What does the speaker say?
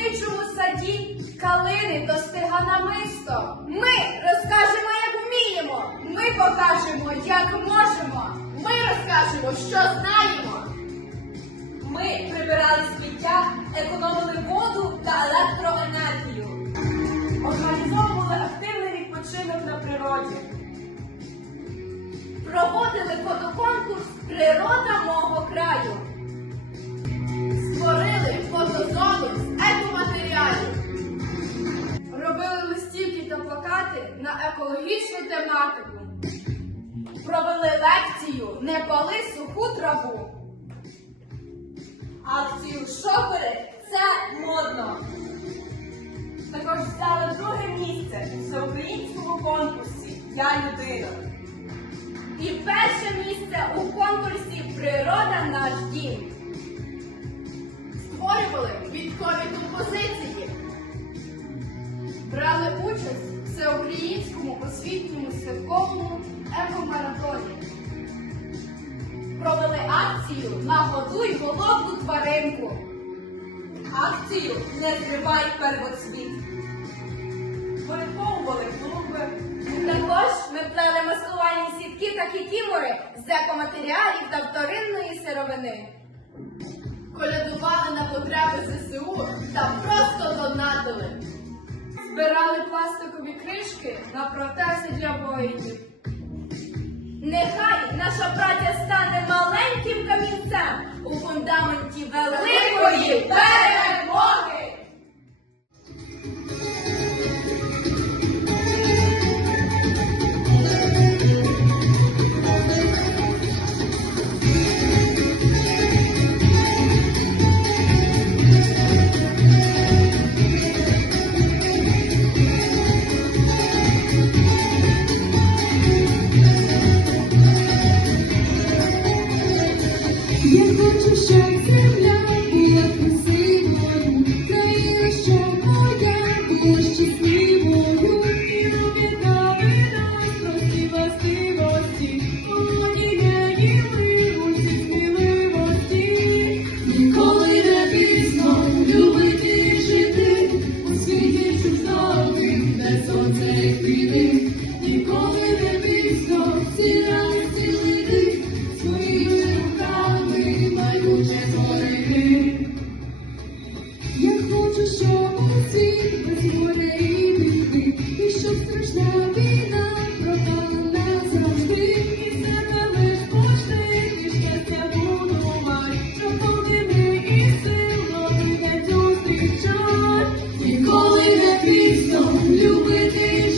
урочисто, у саді калини достига намисто. Ми розкажемо, як вміємо. Ми покажемо, як можемо. Ми розкажемо, що знаємо. Ми прибирали сміття, економили воду та електроенергію. Організовували активний відпочинок на природі. Проводили фотоконкурс Природа мого краю. На екологічну тематику. Провели лекцію Не пали суху траву. Акцію шопери це модно. Також взяли друге місце у всеукраїнському конкурсі Я людина. І перше місце у конкурсі Природа наш дім. Створювали квіткові композиції. Брали участь всеукраїнському освітньому святковому екомаратоні. Провели акцію Нагодуй голодну тваринку. Акцію Не зривай первоцвіт. Вираховували клуби. Також ми плели маскувальні сітки та кікімори з екоматеріалів та вторинної сировини. Колядували на потреби кришки на протези для воїнів. Нехай наша праця стане маленьким камінцем у фундаменті великої перемоги! Thank you. що світ без горя і що страшна війна пропала завжди, і себе лиш кожний, і щастя будувай, що повіни і силою не зустрічай, ніколи не пізно любити.